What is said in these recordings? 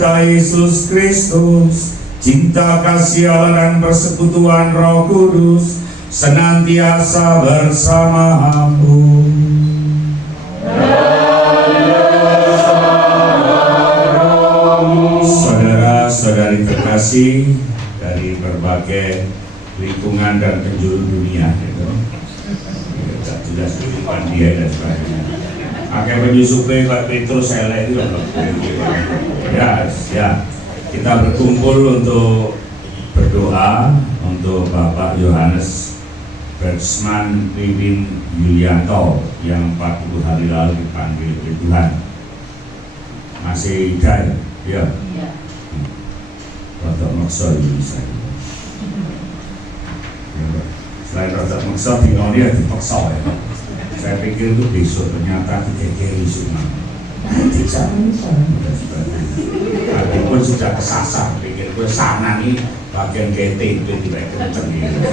kita Yesus Kristus, cinta kasih Allah dan persekutuan Roh Kudus senantiasa bersamamu. Saudara-saudari terkasih dari berbagai lingkungan dan penjuru dunia, sudah kehidupan dia dan sebagainya. Pakai baju supe Pak Petrus saya itu ya. Kita berkumpul untuk berdoa untuk Bapak Yohanes Bergsman Wiwin Yulianto yang 40 hari lalu dipanggil oleh Tuhan. Masih hidup, ya. Rotok maksa bisa. Selain rotok maksa, bingung dia dipaksa ya. Saya pikir itu besok, ternyata dikekeri semua. Nanti tapi pun sudah kesasar, pikir gue sana nih bagian GT itu tidak kenceng gitu.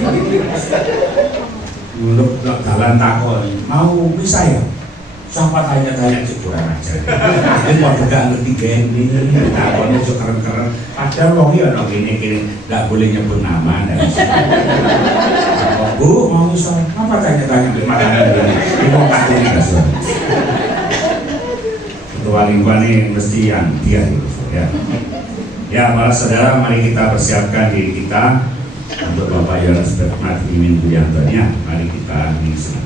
Untuk jalan takut, mau bisa ya? Siapa tanya-tanya cukuran aja. Ini mau gak ngerti gini, takonnya suka keren-keren. Padahal wong ya no gini-gini, gak boleh nyebut nama. Bu, mau bisa? Apa tanya-tanya makanan gini? Ini mau kasih kasih. Ketua lingkungan ini mesti yang dia ya. Ya, para saudara, mari kita persiapkan diri kita untuk Bapak Yohanes Bergsman Wiwin Yulianto. Mari kita mengisi.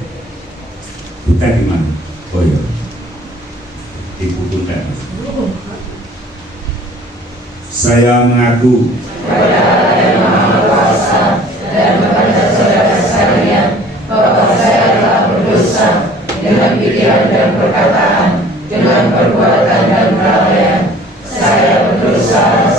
Butet di mana? Oh iya, di butet. Saya mengaku kepada Yang Maha Kuasa dan kepada saudara sekalian bahwa saya telah berdosa dengan pikiran dan perkataan, dengan perbuatan dan kelalaian. Saya berdosa,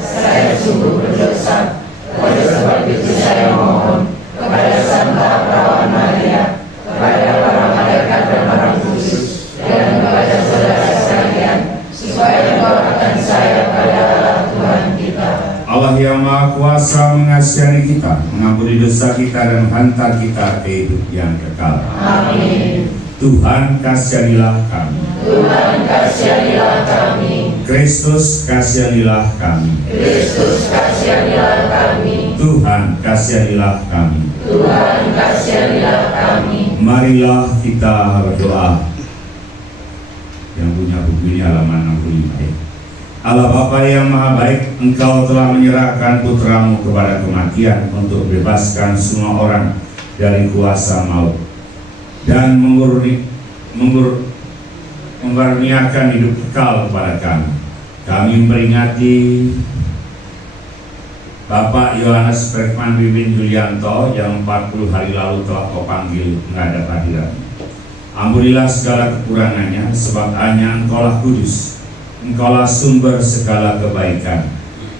saya sungguh berdosa. Oleh sebab itu saya mohon kepada Santa Perawan Maria, kepada para malaikat dan para kudus, dan kepada saudara sekalian, supaya doakan saya pada Allah Tuhan kita. Allah yang Maha Kuasa mengasihani kita, mengampuni dosa kita dan menghantar kita ke hidup yang kekal. Amin. Tuhan kasihanilah kami. Tuhan kasihanilah kami. Kristus kasihanilah kami. Kristus kasihanilah kami. Tuhan kasihanilah kami. Tuhan kasihanilah kami. Marilah kita berdoa. Yang punya buku ini halaman 65 ya. Allah Bapa yang Maha Baik, Engkau telah menyerahkan putramu kepada kematian untuk bebaskan semua orang dari kuasa maut dan mengurniakan hidup kekal kepada kami. Kami memperingati Bapak Yohanes Bergsman Wiwin Yulianto yang 40 hari lalu telah Kau panggil menghadap hadirat. Ampunilah segala kekurangannya, sebab hanya Engkaulah kudus. Engkaulah sumber segala kebaikan.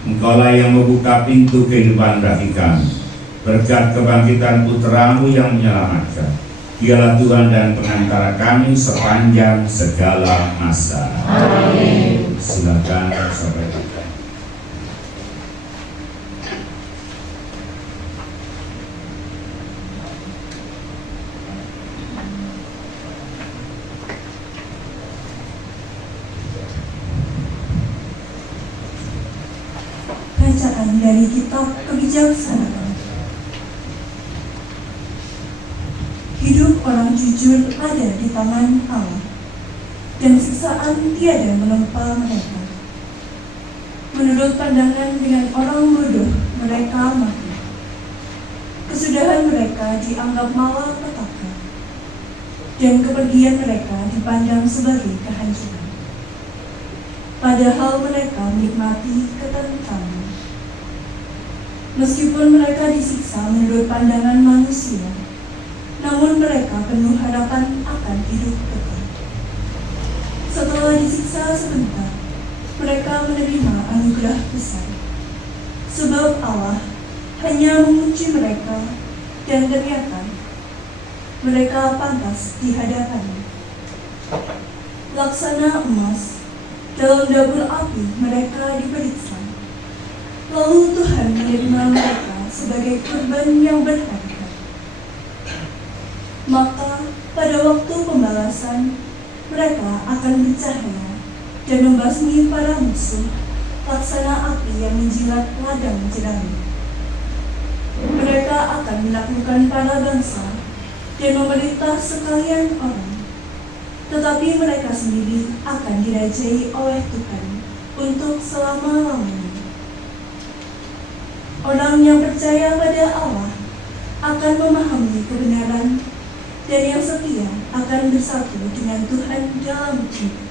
Engkaulah yang membuka pintu kehidupan bagi kami. Berkat kebangkitan putramu yang menyelamatkan, Dialah Tuhan dan pengantara kami sepanjang segala masa. Amin. Silakan sampai. Bacaan dari kitab Kebijaksanaan. Hidup orang jujur ada di tangan Allah, dan siksaan tiada menempa mereka. Menurut pandangan dengan orang bodoh, mereka mati. Kesudahan mereka dianggap malapetaka, dan kepergian mereka dipandang sebagai kehancuran. Padahal mereka menikmati ketentraman. Meskipun mereka disiksa menurut pandangan manusia, namun mereka penuh harapan akan hidup kekal. Setelah disiksa sebentar, mereka menerima anugerah besar. Sebab Allah hanya menguji mereka dan ternyata mereka pantas di hadapannya. Laksana emas, dalam dapur api mereka diperiksa. Lalu Tuhan menerima mereka sebagai korban yang berharga. Maka pada waktu pembalasan mereka akan bercahaya dan membasmi para musuh, laksana api yang menjilat ladang jerami. Mereka akan menaklukkan para bangsa dan memerintah sekalian orang, tetapi mereka sendiri akan dirajai oleh Tuhan untuk selama-lamanya. Orang yang percaya pada Allah akan memahami kebenaran, dan yang setia akan bersatu dengan Tuhan dalam cinta.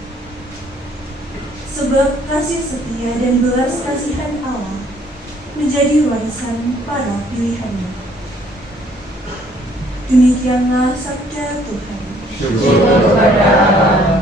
Sebab kasih setia dan belas kasihan Allah menjadi warisan para pilihannya. Demikianlah sabda Tuhan. Syukur kepada Allah.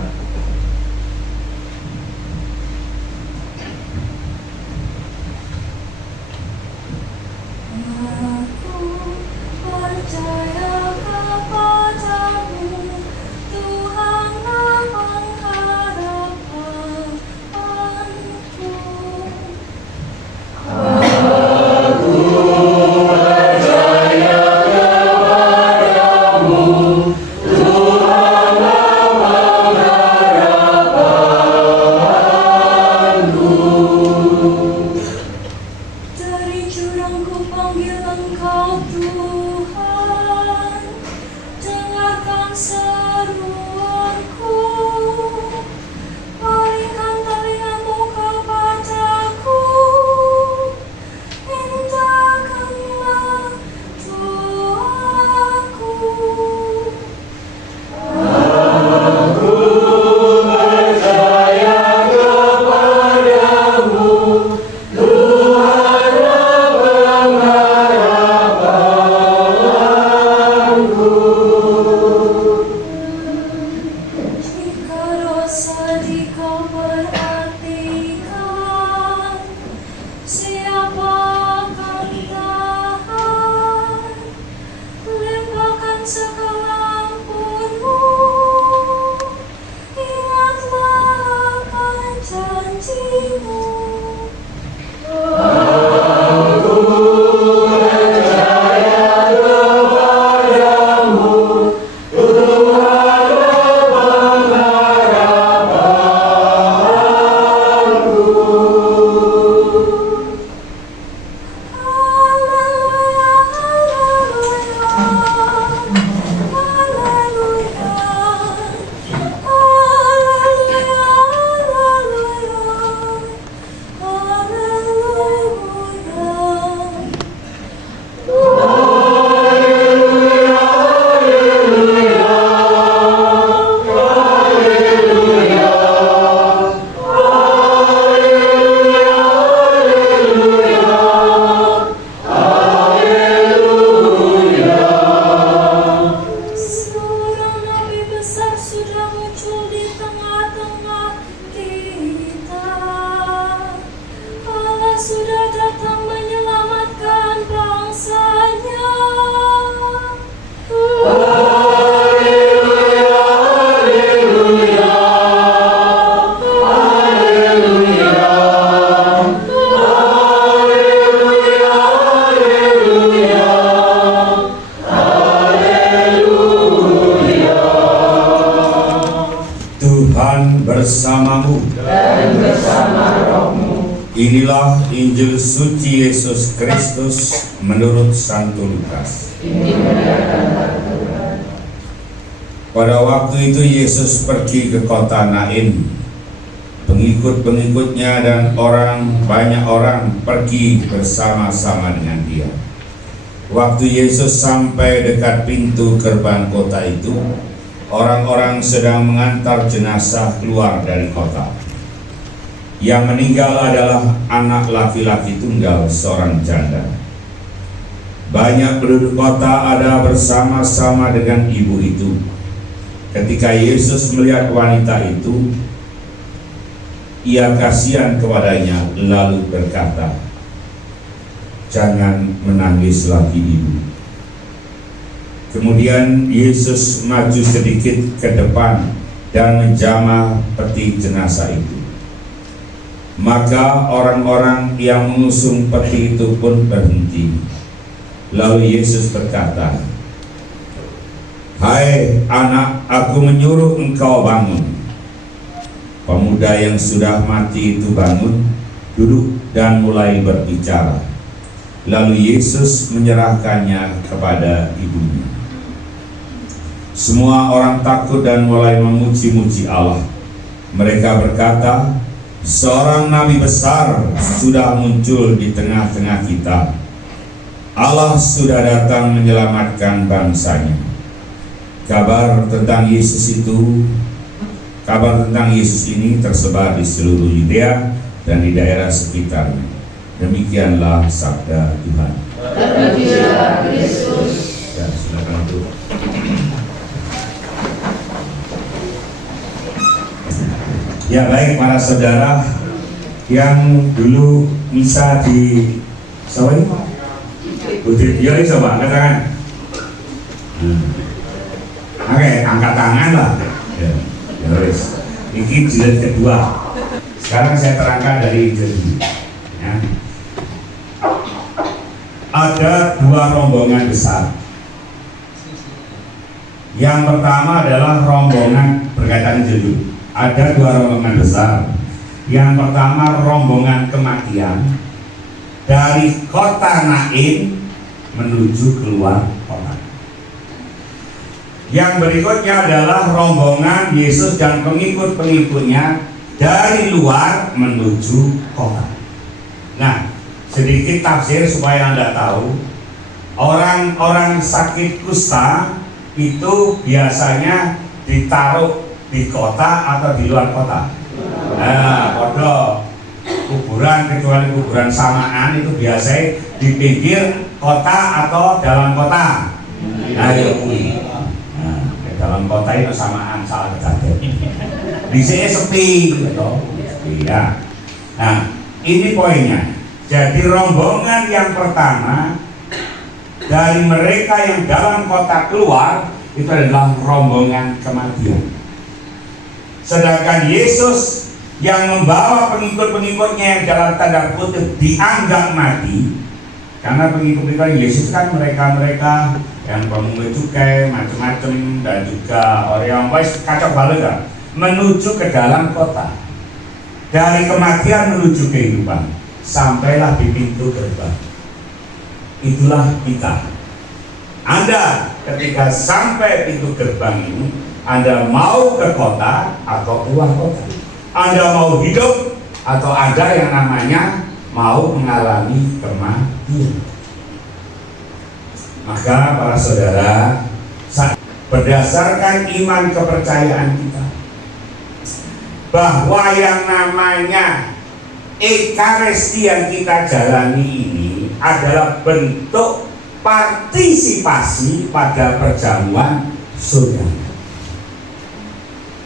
Bersamamu dan bersama rohmu. Inilah Injil suci Yesus Kristus menurut Santo Lukas. Dimuliakanlah Tuhan. Pada waktu itu Yesus pergi ke kota Nain. Pengikut-pengikutnya dan banyak orang pergi bersama-sama dengan dia. Waktu Yesus sampai dekat pintu gerbang kota itu, orang-orang sedang mengantar jenazah keluar dari kota. Yang meninggal adalah anak laki-laki tunggal seorang janda. Banyak penduduk kota ada bersama-sama dengan ibu itu. Ketika Yesus melihat wanita itu, ia kasihan kepadanya lalu berkata, "Jangan menangis lagi, ibu." Kemudian Yesus maju sedikit ke depan dan menjamah peti jenazah itu. Maka orang-orang yang mengusung peti itu pun berhenti. Lalu Yesus berkata, "Hai anak, aku menyuruh engkau bangun." Pemuda yang sudah mati itu bangun, duduk dan mulai berbicara. Lalu Yesus menyerahkannya kepada ibunya. Semua orang takut dan mulai memuji-muji Allah. Mereka berkata, seorang nabi besar sudah muncul di tengah-tengah kita. Allah sudah datang menyelamatkan bangsanya. Kabar tentang Yesus ini tersebar di seluruh Yudea dan di daerah sekitarnya. Demikianlah sabda Tuhan. Terpujilah Kristus. Ya, silakan untuk. Ya, baik para saudara yang dulu misa di Sawai, Budi Yori, coba angkat tangan. Oke, angkat tangan lah. Ya, wis. Ini jilid kedua. Sekarang saya terangkan dari jilid. Ya. Ada dua rombongan besar. Yang pertama adalah rombongan berkaitan jilid. Ada dua rombongan besar. Yang pertama rombongan kematian dari kota Nain menuju keluar kota. Yang berikutnya adalah rombongan Yesus dan pengikut-pengikutnya dari luar menuju kota. Nah, sedikit tafsir supaya Anda tahu, orang-orang sakit kusta itu biasanya ditaruh di kota atau di luar kota. Nah, kodoh kuburan, kecuali kuburan samaan itu biasanya di pinggir kota atau dalam kota. Nah, dalam kota itu samaan salah kejadian. Di sini sepi, gitu. Iya. Nah, ini poinnya. Jadi rombongan yang pertama dari mereka yang dalam kota keluar itu adalah rombongan kematian. Sedangkan Yesus yang membawa pengikut-pengikutnya yang dalam tanda kutip dianggap mati, karena pengikut-pengikut Yesus kan mereka-mereka yang pemungut cukai macam-macam dan juga orang yang kacau balau kan, menuju ke dalam kota. Dari kematian menuju kehidupan, sampailah di pintu gerbang. Itulah kita. Anda ketika sampai pintu gerbang ini, Anda mau ke kota atau keluar kota? Anda mau hidup atau ada yang namanya mau mengalami kematian? Maka para saudara, berdasarkan iman kepercayaan kita bahwa yang namanya Ekaristi yang kita jalani ini adalah bentuk partisipasi pada perjamuan surga.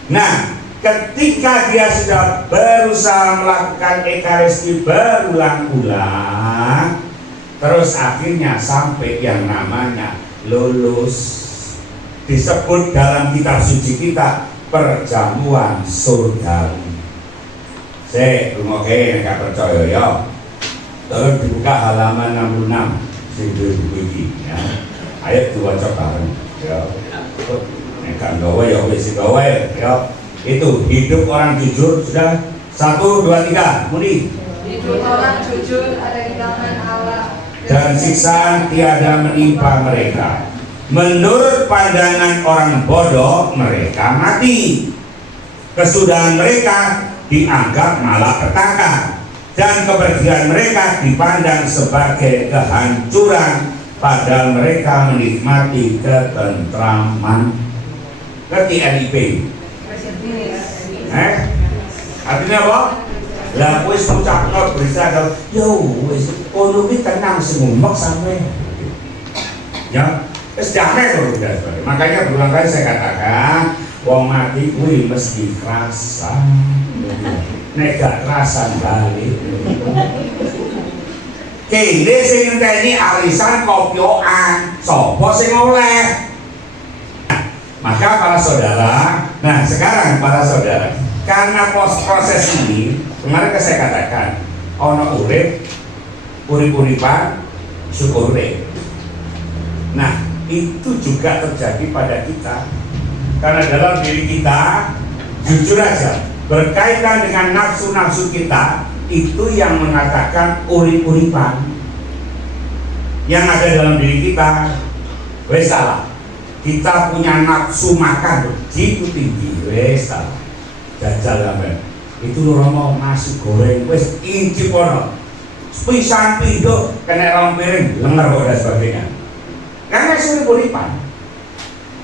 Nah, ketika dia sudah berusaha melakukan Ekaristi berulang-ulang, terus akhirnya sampai yang namanya lulus, disebut dalam kitab suci kita perjamuan surgawi. Saya rumoke nek percaya ya. Tolong dibuka halaman 66 sing buku iki ya. Ayat diwaca bareng ya. Nek kan gawe ya wis gawe ya. Itu hidup orang jujur sudah 1 2 3 muni. Hidup orang jujur ada di tangan Allah. Dan siksaan tiada menimpa mereka. Menurut pandangan orang bodoh, mereka mati. Kesudahan mereka dianggap malapetaka, dan kepergian mereka dipandang sebagai kehancuran, padahal mereka menikmati ketentraman. Ngerti NIP? Artinya apa? Lah wis ngucapno berita yo wis kono ki tenang semumek sampe. Ya, wis damai to udah. Makanya berulang kali saya katakan, wong mati kuwi mesti kerasa. Nek gak kerasa balik. Kene sing ngenteni arisan kopyoan, sapa sing oleh? Maka para saudara, nah sekarang para saudara, karena proses ini, kemarin saya katakan, ono urip, urip-uripan, syukur urip. Nah, itu juga terjadi pada kita. Karena dalam diri kita, jujur aja, berkaitan dengan nafsu-nafsu kita, itu yang mengatakan urip-uripan yang ada dalam diri kita. Wes salah. Kita punya nafsu makan begitu tinggi, wes salah. Jajal sampean. Itu lho mau nasi goreng wes inci pono. Pisan pindho kena rong piring lengar kok dan sebagainya. Karena urip-uripan.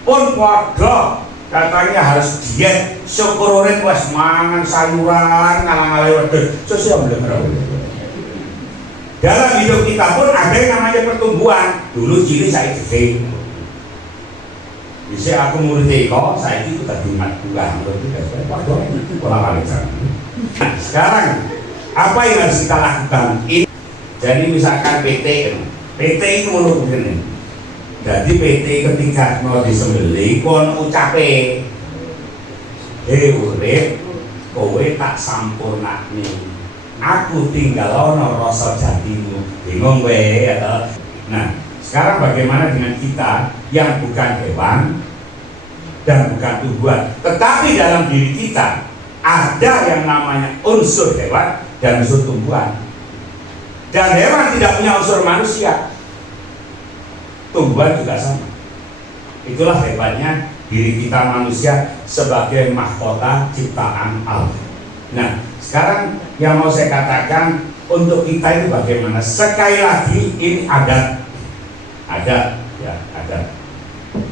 Pun padha katanya harus diet, syukur urip wes mangan sayuran ngalang-alang wedhus. Sosial bener. Dalam hidup kita pun ada yang namanya pertumbuhan. Dulu cilik saya gede. Bisa aku murid Eko, saya itu tadi umat pulang. Sekarang apa yang harus kita lakukan? Jadi misalkan PT itu menurut begini. Jadi PT ketika mau disembelih, kon ucape, urip, kowe tak sampurnakni. Aku tinggal ono rasa jatimu, bingung we atau. Nah, sekarang bagaimana dengan kita yang bukan hewan dan bukan tumbuhan, tetapi dalam diri kita ada yang namanya unsur hewan dan unsur tumbuhan. Dan hewan tidak punya unsur manusia, tumbuhan juga sama. Itulah hebatnya diri kita manusia sebagai mahkota ciptaan Allah. Nah, sekarang yang mau saya katakan untuk kita itu bagaimana? Sekali lagi ini ada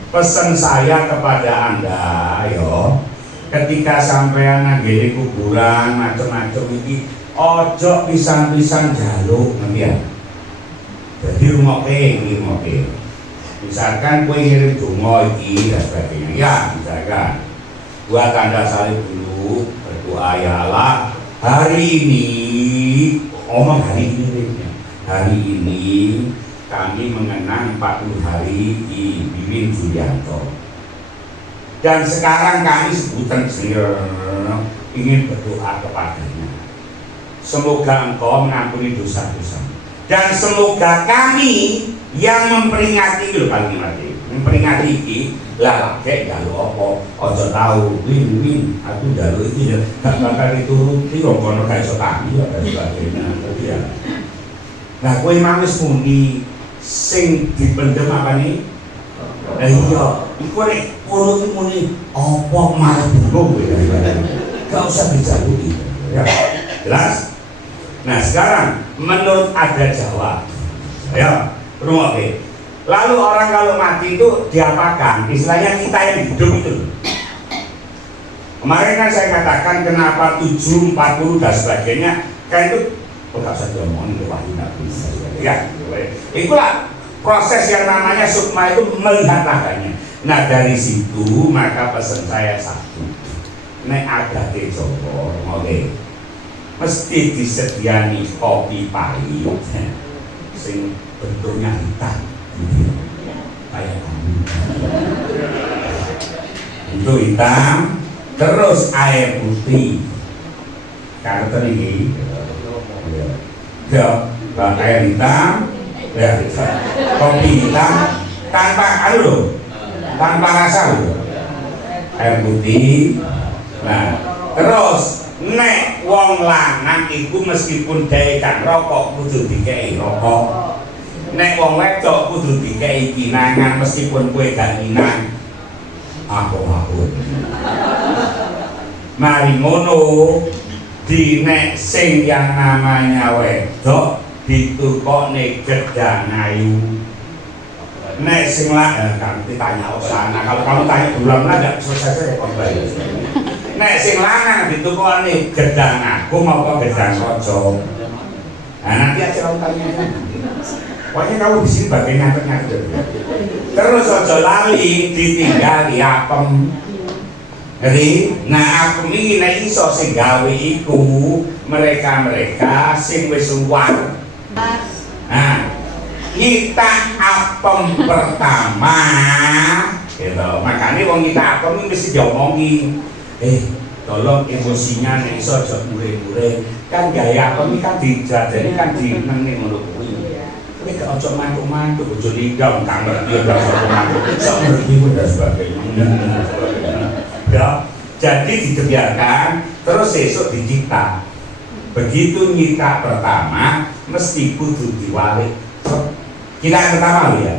pesan saya kepada Anda, yo, ketika sampean nanggene kuburan macam-macam iki, ojo pisan-pisan jaluk, ngerti ya? Jadi rumoke. Misalkan kowe ngirim donga iki dan sebagainya, ya misalkan buat tanda salib dulu, berdoa ya Allah, hari ini kami mengenang 40 hari di Wiwin Julianto. Dan sekarang kami sebutan ingin berdoa kepadanya. Semoga engkau mengampuni dosa-dosa. Dan semoga kami yang memperingati itu paling mati. Memperingati iki lah kayak galu apa ojo tahu win aku galu iki gak bakal dituruti kok kono gak iso tangi dan sebagainya. Ya. Nah, kowe mau wis muni sing dipendem apa nih? Iya, iku nek kono iki muni apa malah bingung kowe. Gak usah dicabuti. Ya. Jelas? Nah, sekarang menurut adat Jawa. Ya, rungokke. Lalu orang kalau mati itu diapakan? Istilahnya kita yang hidup itu. Kemarin kan saya katakan kenapa 7, 40 dan sebagainya. Kan itu enggak usah diomongin ke wahyu nabi. Ya, itulah proses yang namanya sukma itu melihat laganya. Nah dari situ maka pesan saya satu. Nek ada Jowo, oke, mesti disediani kopi pahit, sing bentuknya hitam, kayak kamu. Bentuk hitam, terus air putih. Karena ini, ya, air hitam, ya, kopi hitam, tanpa rasa air putih. Nah, terus nek wong lanang iku meskipun dhewe kan rokok kudu dikei rokok. Nek wong wedok kudu dikei kinangan meskipun kowe gak kinang. Aku. Mari ngono di nek sing yang namanya wedok ditukokne gedang ayu. Nek sing kan ditanya sana, kalau kamu tanya bulan enggak selesai kembali. Nek sing lanang ditukokne gedang agung apa gedang rojo. Nah nanti aja kamu tanya. Pokoknya kamu di sini bagian nyatet-nyatet. Terus ojo lali ditinggali apem. Jadi, nah apem iki nek iso sing gawe iku mereka sing wis suwar. Nah, kita apem pertama gitu. Makanya wong kita apem mesti diomongi. Tolong emosinya nek iso aja mure-mure. Kan gaya apem iki kan dijajani kan dinengi ngono kuwi. Kowe gak ojo mantuk-mantuk, ojo lidang kamar dia gak ojo mantuk. Sok ngerti dan sebagainya. Ya, Jadi dibiarkan, terus esok dicipta. Begitu nyita pertama, mesti kudu diwalik. Kita yang pertama ya.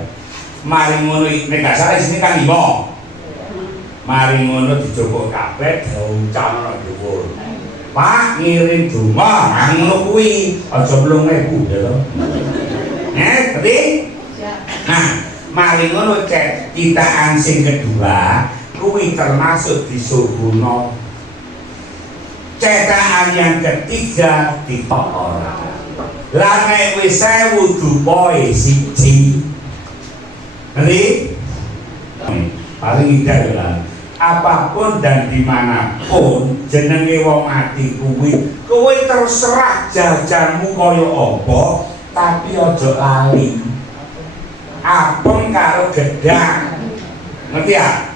Mari ngono nek dasare sini kan 5. Mari ngono dijogok kabeh daucan dhuwur. Pak ngirim donga ngono kuwi aja 8.000 ya to. Ngerti? Nah, mari ngono cek citaan sing kedua kuwi termasuk disuguhno. Cetakan yang ketiga ditolak. Lah nek wis 1000 dupoe siji. Ngerti? Paling indah lah. Apapun dan dimanapun jenenge wong mati kuwi terserah jajanmu kaya apa, tapi ojo lali. Apem karo gedang. Ngerti ya?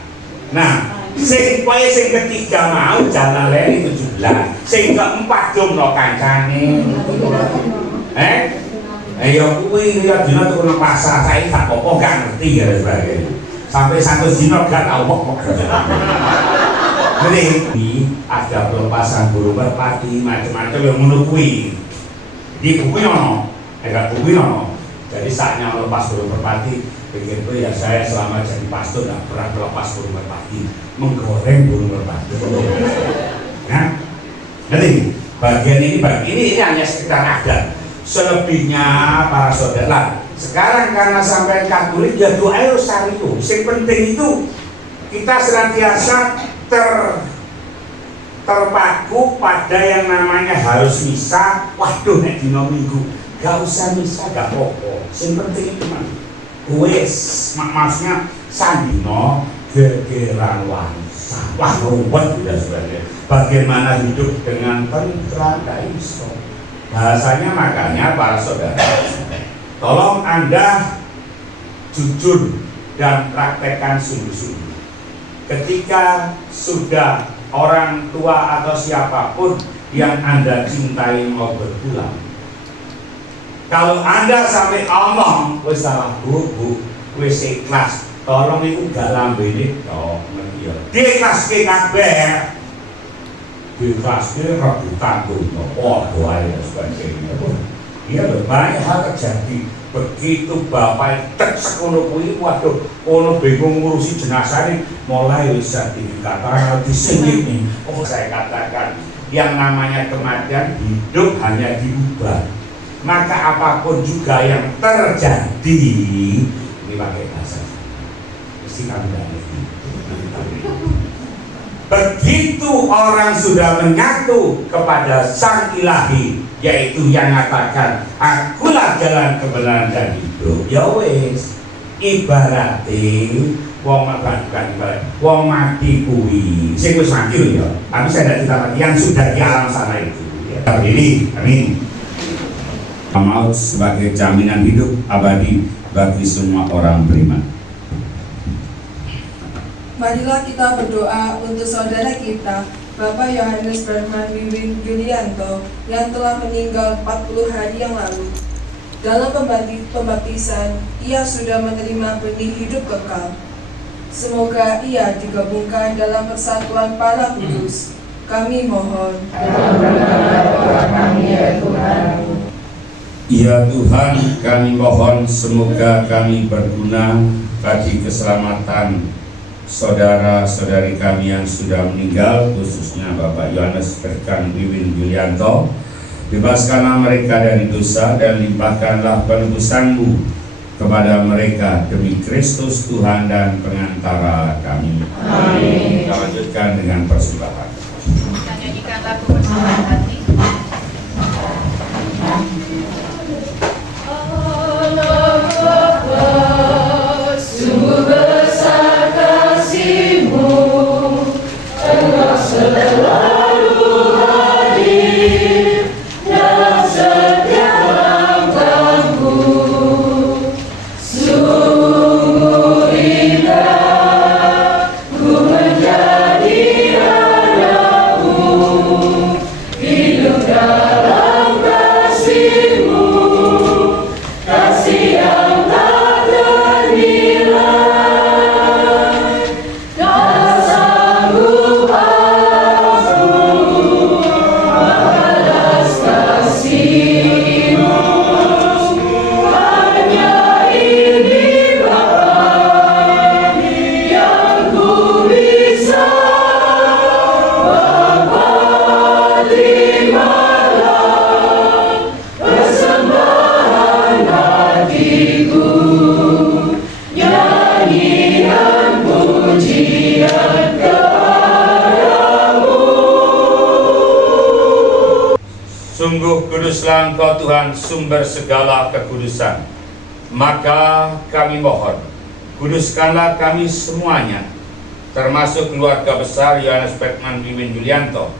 Nah, sing ketiga mau jangan lali 17. Sing keempat domno kancane. Ya kuwi ya dina tuku nang pasar saiki gak apa-apa gak ngerti ya sebagainya. Sampai 100 dino gak tau kok. Jadi ada pelepasan burung merpati macam-macam yang ngono kuwi. Di buku ono, enggak buku ono. Jadi saatnya melepas burung merpati, begitu ya saya selama jadi pastor tidak pernah melepas burung merpati, menggoreng burung merpati. Nah, nanti bagian ini hanya sekedar adat. Selebihnya para saudara. Sekarang karena sampai Katolik ya doa rosario. Yang penting itu kita senantiasa terpaku pada yang namanya harus misa. Waduh nek dina Minggu gak usah misa gak apa-apa. Yang penting itu mah wis maksudnya sandino gegeran wansa. Wah ruwet tidak sebagainya. Bagaimana hidup dengan tentram gak iso. Bahasanya makanya para saudara, tolong Anda jujur dan praktekkan sungguh-sungguh. Ketika sudah orang tua atau siapapun yang Anda cintai mau berpulang, kalau Anda sampai omong, wis salah bu, wis ikhlas, tolong itu gak lambene tok ngerti ya. Diikhlas ke kabeh. Diikhlaskan rebutan dunia, doa dan sebagainya. Iya, banyak hal terjadi. Begitu bapak tek sekono kuwi, waduh, ono bingung ngurusi jenazah ini, mulai sertifikat di sini. Saya katakan, yang namanya kematian hidup hanya diubah. Maka apapun juga yang terjadi, ini pakai bahasa, mesti kami tidak ngerti. Begitu orang sudah menyatu kepada Sang Ilahi, yaitu yang mengatakan akulah jalan kebenaran dan hidup, ya wes ibaratnya wong mati kuwi sing wis mati lho ya, tapi saya tidak yang sudah di alam sana itu ya. Ini amin. Maut sebagai jaminan hidup abadi bagi semua orang beriman. Marilah kita berdoa untuk saudara kita, Bapak Yohanes Berman Wiwin Yulianto, yang telah meninggal 40 hari yang lalu. Dalam pembaptisan, ia sudah menerima benih hidup kekal. Semoga ia digabungkan dalam persatuan para kudus. Kami mohon. Ya Tuhan, kami mohon semoga kami berguna bagi keselamatan saudara-saudari kami yang sudah meninggal, khususnya Bapak Yohanes Berkan Wiwin Yulianto. Bebaskanlah mereka dari dosa dan limpahkanlah penebusan-Mu kepada mereka demi Kristus Tuhan dan pengantara kami. Amin. Kita lanjutkan dengan persembahan. Kita nyanyikan lagu persembahan hati. Sungguh besar kasih-Mu, Engkau selalu hadir dalam setiap langkahku. Sungguh indah ku menjadi anak-Mu. Sungguh kuduslah Engkau Tuhan, sumber segala kekudusan. Maka kami mohon, kuduskanlah kami semuanya, termasuk keluarga besar Yohanes Bertman Wiwin Yulianto,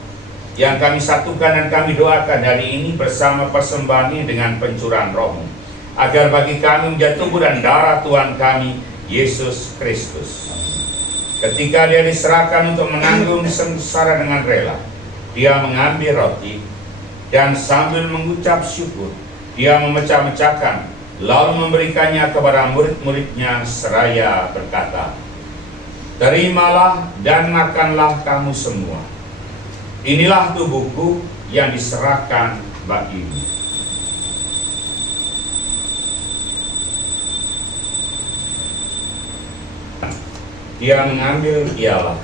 yang kami satukan dan kami doakan hari ini bersama persembahan ini dengan pencurahan Roh-Mu, agar bagi kami menjadi tubuh dan darah Tuhan kami, Yesus Kristus. Ketika dia diserahkan untuk menanggung sengsara dengan rela, dia mengambil roti, dan sambil mengucap syukur, dia memecah-mecahkan, lalu memberikannya kepada murid-muridnya seraya berkata, "Terimalah dan makanlah kamu semua. Inilah tubuhku yang diserahkan bagimu." Dia mengambil piala.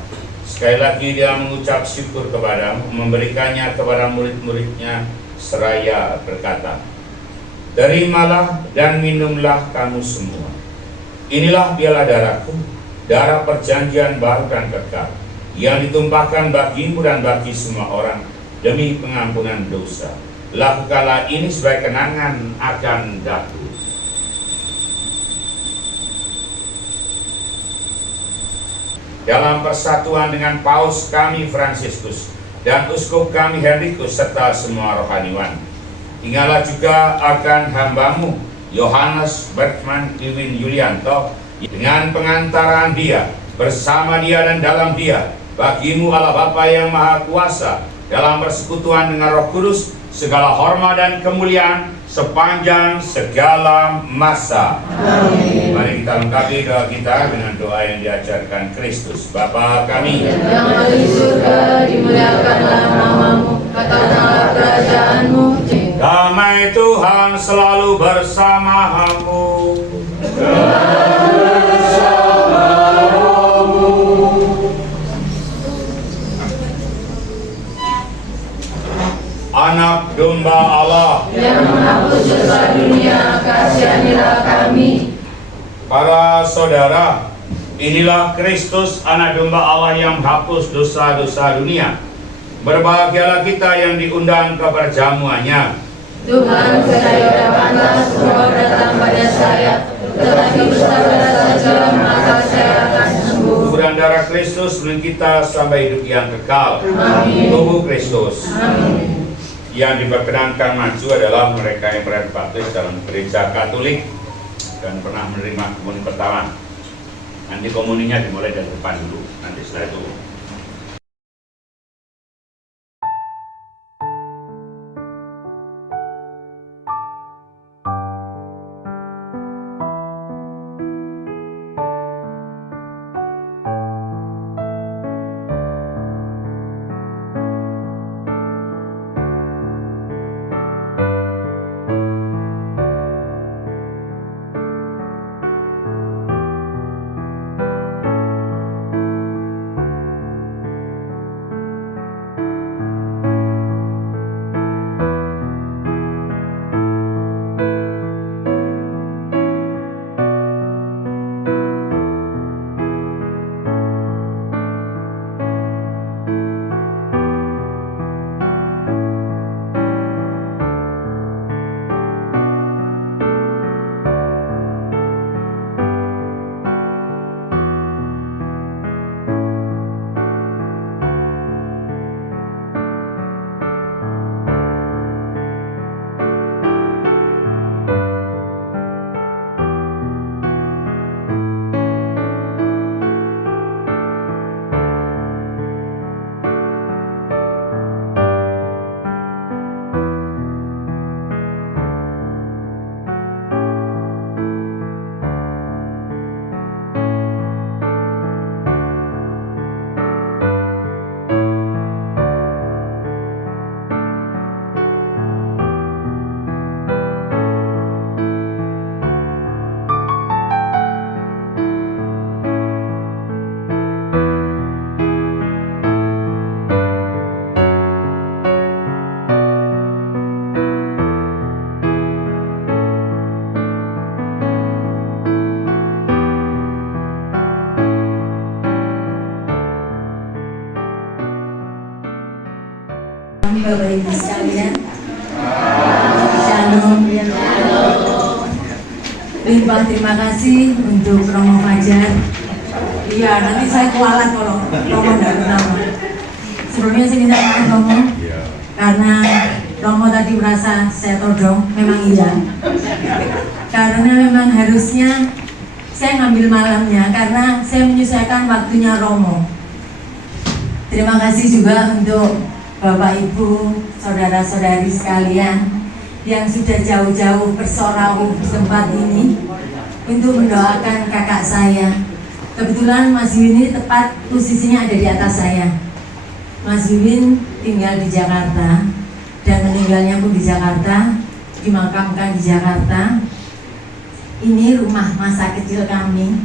Sekali lagi dia mengucap syukur kepadamu, memberikannya kepada murid-muridnya seraya berkata, "Terimalah dan minumlah kamu semua. Inilah piala darahku, darah perjanjian baru dan kekal, yang ditumpahkan bagimu dan bagi semua orang demi pengampunan dosa. Lakukanlah ini sebagai kenangan akan daku." Dalam persatuan dengan Paus kami Fransiskus dan Uskup kami Henrikus serta semua rohaniwan, ingatlah juga akan hambamu Yohanes Bertman Wiwin Yulianto, dengan pengantaran dia, bersama dia dan dalam dia, bagimu Allah Bapa yang Maha Kuasa, dalam persekutuan dengan Roh Kudus, segala hormat dan kemuliaan sepanjang segala masa. Amin. Mari kita lengkapi doa kita dengan doa yang diajarkan Kristus. Bapa kami Yang ada di surga, dimuliakanlah namamu, datanglah kerajaanmu. Damai Tuhan selalu bersamamu. Anak domba Allah Yang menghapus dosa dunia, kasihanilah kami. Para saudara, inilah Kristus, anak domba Allah yang menghapus dosa-dosa dunia. Berbahagialah kita yang diundang ke perjamuannya. Tuhan, saya sudah pantas engkau datang pada saya, tetapi bersabarlah saja, maka saya akan sembuh. Tubuh dan darah Kristus menolong kita sampai hidup yang kekal. Amin. Tubuh Kristus. Amin. Yang diperkenankan maju adalah mereka yang pernah dibaptis dalam gereja Katolik dan pernah menerima komuni pertama. Nanti komuninya dimulai dari depan dulu, nanti setelah itu. Bapak Ibu sekalian, Shalom. Limpah terima kasih untuk Romo Fajar. Iya, nanti saya kualat kalau Romo tidak pertama. Sebelumnya saya minta maaf Romo, karena Romo tadi merasa saya todong, memang iya. Karena memang harusnya saya ngambil malamnya, karena saya menyesuaikan waktunya Romo. Terima kasih juga untuk Bapak Ibu, saudara-saudari sekalian yang sudah jauh-jauh bersorau di tempat ini untuk mendoakan kakak saya. Kebetulan Mas Yuwin ini tepat posisinya ada di atas saya. Mas Yuwin tinggal di Jakarta dan meninggalnya pun di Jakarta, dimakamkan di Jakarta. Ini rumah masa kecil kami.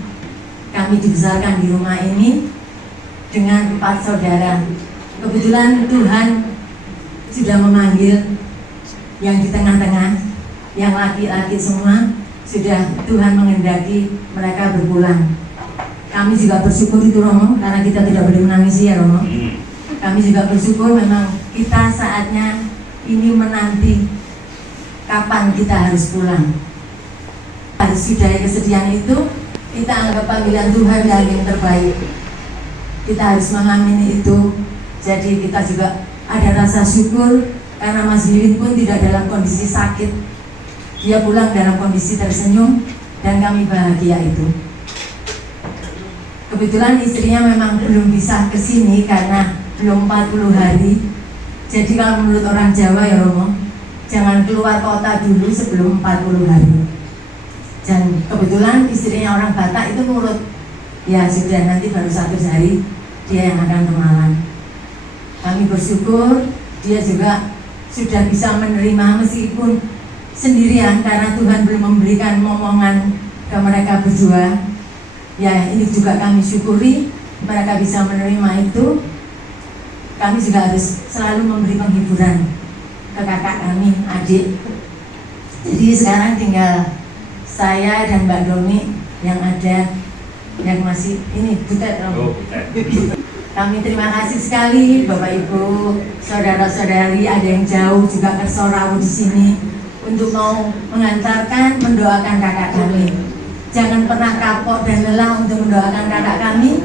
Kami dibesarkan di rumah ini dengan 4 saudara. Kebetulan Tuhan sudah memanggil yang di tengah-tengah, yang laki-laki semua, sudah Tuhan menghendaki mereka berpulang. Kami juga bersyukur itu Romo, karena kita tidak boleh menangisi ya Romo. Kami juga bersyukur memang kita saatnya ini menanti kapan kita harus pulang. Harus sudahi kesedihan itu, kita anggap panggilan Tuhan yang terbaik. Kita harus mengamini itu. Jadi kita juga ada rasa syukur karena Mas Yuwin pun tidak dalam kondisi sakit. Dia pulang dalam kondisi tersenyum dan kami bahagia itu. Kebetulan istrinya memang belum bisa ke sini karena belum 40 hari. Jadi kalau menurut orang Jawa ya Romo, jangan keluar kota dulu sebelum 40 hari. Dan kebetulan istrinya orang Batak itu nurut. Ya sudah, nanti baru 1 hari dia yang akan ke Malang. Kami bersyukur dia juga sudah bisa menerima meskipun sendirian karena Tuhan belum memberikan momongan ke mereka berdua. Ya ini juga kami syukuri mereka bisa menerima itu. Kami juga harus selalu memberi penghiburan ke kakak kami, adik. Jadi sekarang tinggal saya dan Mbak Domi yang ada, yang masih ini Butet. Kami terima kasih sekali Bapak Ibu, saudara-saudari, ada yang jauh juga bersorau di sini untuk mau mengantarkan, mendoakan kakak kami. Jangan pernah kapok dan lelah untuk mendoakan kakak kami,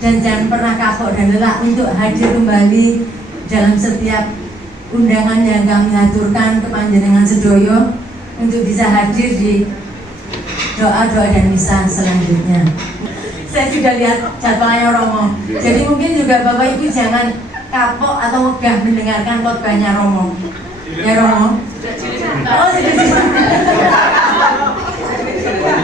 dan jangan pernah kapok dan lelah untuk hadir kembali dalam setiap undangan yang kami aturkan ke panjenengan sedoyo untuk bisa hadir di doa-doa dan misa selanjutnya. Saya sudah lihat jadwalnya Romo. Jadi mungkin juga Bapak Ibu jangan kapok atau megah mendengarkan khotbahnya Romo. Ya Romo? Oh,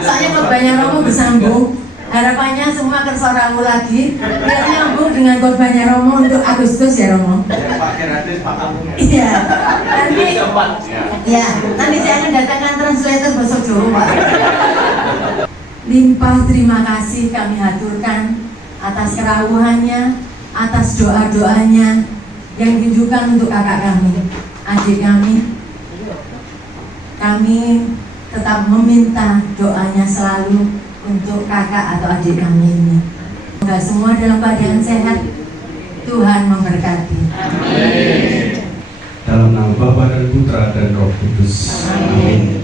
soalnya khotbahnya Romo bersambung. Harapannya semua tersorau lagi. Biar nyambung dengan khotbahnya Romo untuk Agustus ya Romo. Iya. Nanti saya akan datangkan translator bahasa Jawa. Limpah terima kasih kami haturkan atas kerawuhannya, atas doa-doanya yang ditunjukkan untuk kakak kami, adik kami. Kami tetap meminta doanya selalu untuk kakak atau adik kami ini. Semoga semua dalam keadaan sehat, Tuhan memberkati. Amin. Dalam nama Bapa dan Putra dan Roh Kudus. Amin.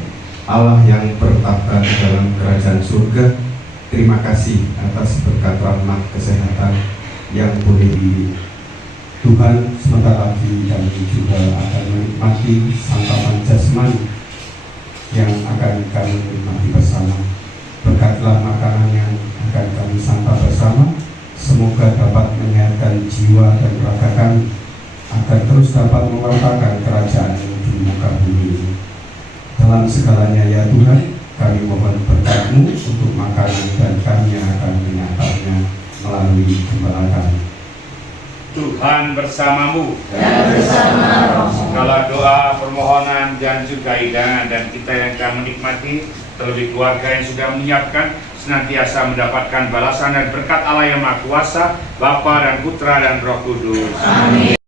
Allah yang bertahta di dalam kerajaan surga, terima kasih atas berkat rahmat kesehatan yang boleh di Tuhan. Sebentar lagi kami juga akan menikmati santapan jasmani yang akan kami nikmati bersama. Berkatlah makanan yang akan kami santap bersama, semoga dapat menyehatkan jiwa dan raga kami, agar terus dapat mewartakan kerajaan di muka bumi ini. Dalam segalanya ya Tuhan, kami mohon berkat-Mu untuk makanan dan kami yang akan menyantapnya melalui gembala kami. Tuhan bersamamu Dan bersama Roh. segala doa, permohonan dan juga hidangan dan kita yang akan menikmati, terlebih keluarga yang sudah menyiapkan, senantiasa mendapatkan balasan dan berkat Allah yang Maha Kuasa, Bapa dan Putra dan Roh Kudus. Amin.